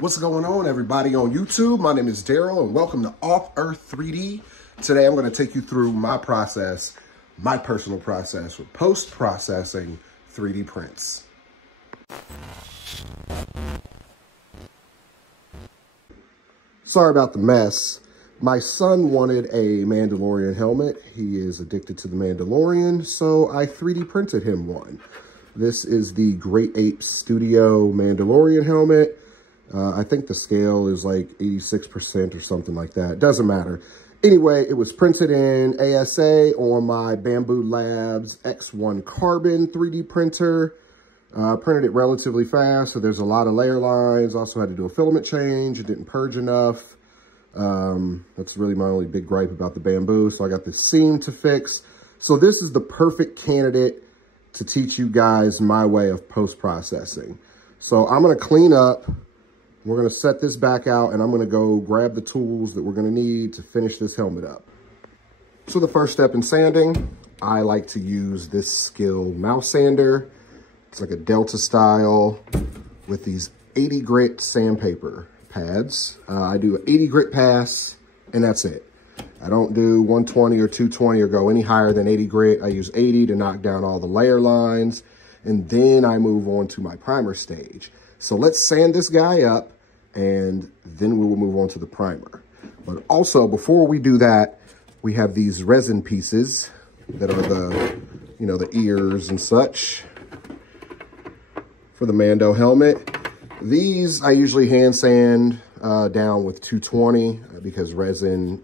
What's going on, everybody on YouTube? My name is Daryl and welcome to Off Earth 3D. Today I'm going to take you through my process, my personal process for post-processing 3D prints. Sorry about the mess. My son wanted a Mandalorian helmet. He is addicted to the Mandalorian, so I 3D printed him one. This is the Great Apes Studio Mandalorian helmet. I think the scale is like 86% or something like that. Doesn't matter. Anyway, it was printed in ASA on my Bamboo Labs X1 Carbon 3D printer. Printed it relatively fast, so there's a lot of layer lines. Also had to do a filament change. It didn't purge enough. That's really my only big gripe about the Bamboo. So I got the seam to fix. So this is the perfect candidate to teach you guys my way of post-processing. So I'm going to clean up. We're going to set this back out and I'm going to go grab the tools that we're going to need to finish this helmet up. So the first step in sanding, I like to use this Skill mouse sander. It's like a Delta style with these 80 grit sandpaper pads. I do an 80 grit pass and that's it. I don't do 120 or 220 or go any higher than 80 grit. I use 80 to knock down all the layer lines and then I move on to my primer stage. So let's sand this guy up and then we will move on to the primer. But also before we do that, we have these resin pieces that are the, the ears and such for the Mando helmet. These I usually hand sand down with 220 because resin,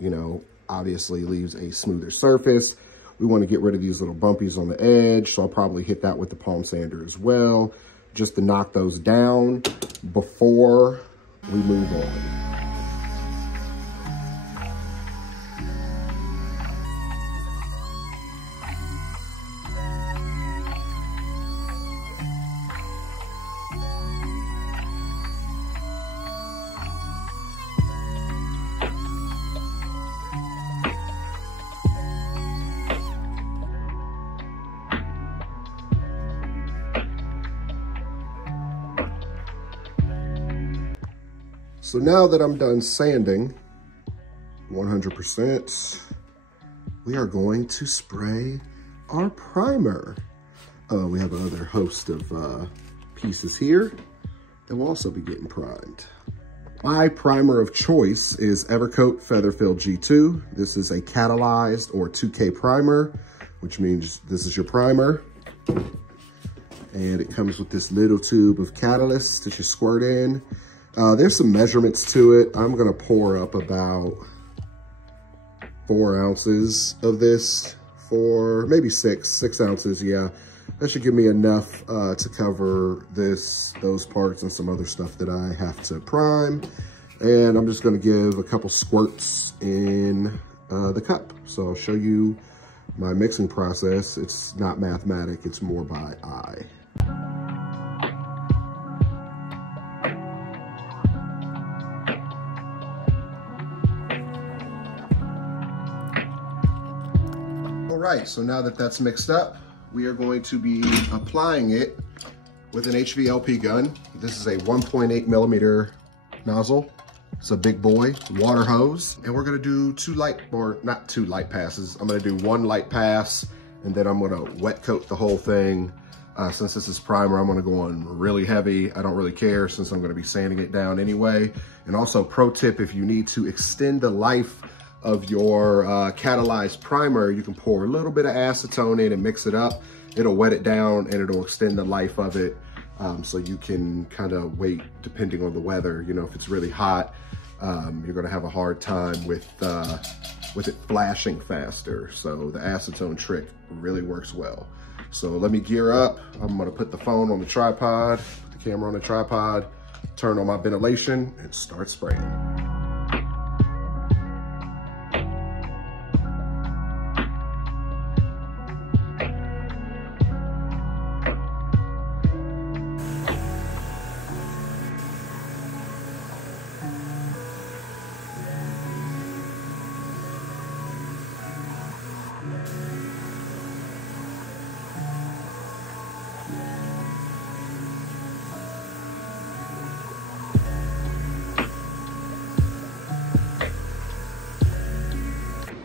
obviously leaves a smoother surface. We want to get rid of these little bumpies on the edge, so I'll probably hit that with the palm sander as well, just to knock those down before we move on. So now that I'm done sanding 100%, we are going to spray our primer. We have another host of pieces here that will also be getting primed. My primer of choice is Evercoat Featherfill G2. This is a catalyzed or 2K primer, which means this is your primer. And it comes with this little tube of catalyst that you squirt in. There's some measurements to it. I'm gonna pour up about 4 ounces of this, maybe six ounces, yeah. That should give me enough to cover those parts and some other stuff that I have to prime. And I'm just gonna give a couple squirts in the cup. So I'll show you my mixing process. It's not mathematic, it's more by eye. All right, so now that that's mixed up, we are going to be applying it with an HVLP gun. This is a 1.8 millimeter nozzle. It's a big boy, water hose. And we're gonna do not two light passes. I'm gonna do one light pass and then I'm gonna wet coat the whole thing. Since this is primer, I'm gonna go on really heavy. I don't really care since I'm gonna be sanding it down anyway. And also pro tip, if you need to extend the life of your catalyzed primer, you can pour a little bit of acetone in and mix it up. It'll wet it down and it'll extend the life of it. So you can kind of wait depending on the weather. If it's really hot, you're gonna have a hard time with it flashing faster. So the acetone trick really works well. So let me gear up. I'm gonna put the phone on the tripod, put the camera on the tripod, turn on my ventilation and start spraying.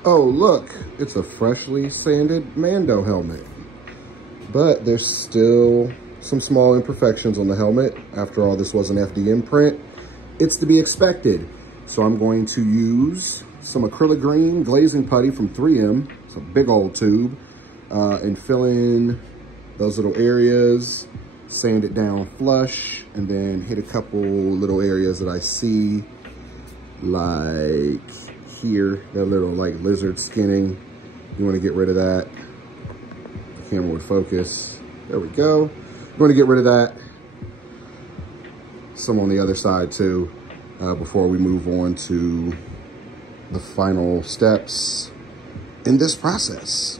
Oh, look, it's a freshly sanded Mando helmet. But there's still some small imperfections on the helmet. After all, this was an FDM print. It's to be expected. So I'm going to use some acrylic green glazing putty from 3M. It's a big old tube. And fill in those little areas, sand it down flush, and then hit a couple little areas that I see, like here, that little like lizard skinning. You want to get rid of that. The camera would focus. There we go. You want to get rid of that. Some on the other side too, before we move on to the final steps in this process.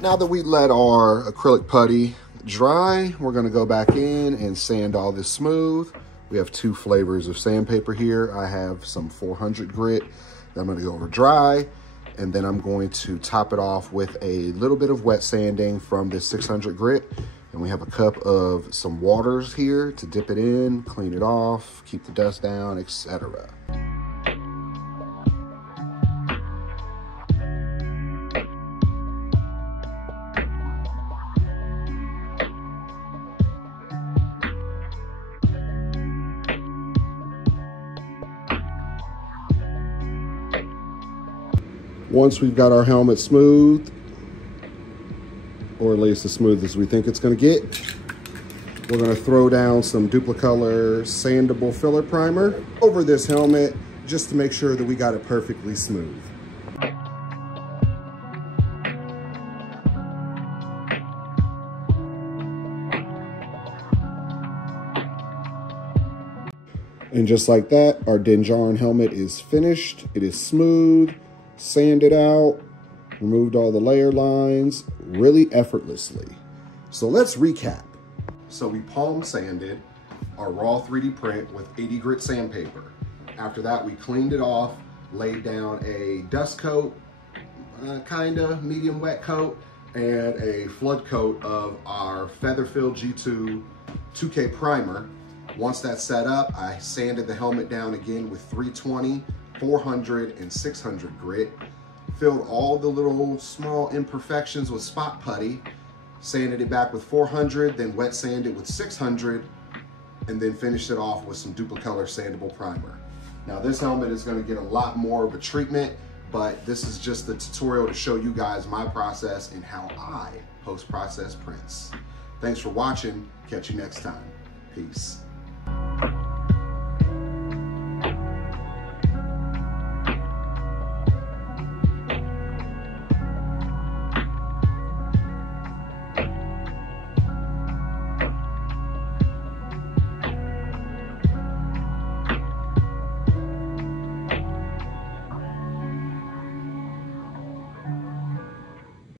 Now that we let our acrylic putty dry, we're gonna go back in and sand all this smooth. We have two flavors of sandpaper here. I have some 400 grit that I'm gonna go over dry, and then I'm going to top it off with a little bit of wet sanding from this 600 grit. And we have a cup of some waters here to dip it in, clean it off, keep the dust down, etc. Once we've got our helmet smooth, or at least as smooth as we think it's going to get, we're going to throw down some Duplicolor sandable filler primer over this helmet just to make sure that we got it perfectly smooth. And just like that, our Denjarin helmet is finished. It is smooth, sanded out, removed all the layer lines really effortlessly. So let's recap. So we palm sanded our raw 3D print with 80 grit sandpaper. After that, we cleaned it off, laid down a dust coat, kinda medium wet coat, and a flood coat of our feather-filled G2 2K primer. Once that's set up, I sanded the helmet down again with 320, 400, and 600 grit. Filled all the little small imperfections with spot putty, sanded it back with 400, then wet sanded with 600, and then finished it off with some Duplicolor sandable primer. Now this helmet is gonna get a lot more of a treatment, but this is just the tutorial to show you guys my process and how I post-process prints. Thanks for watching. Catch you next time. Peace.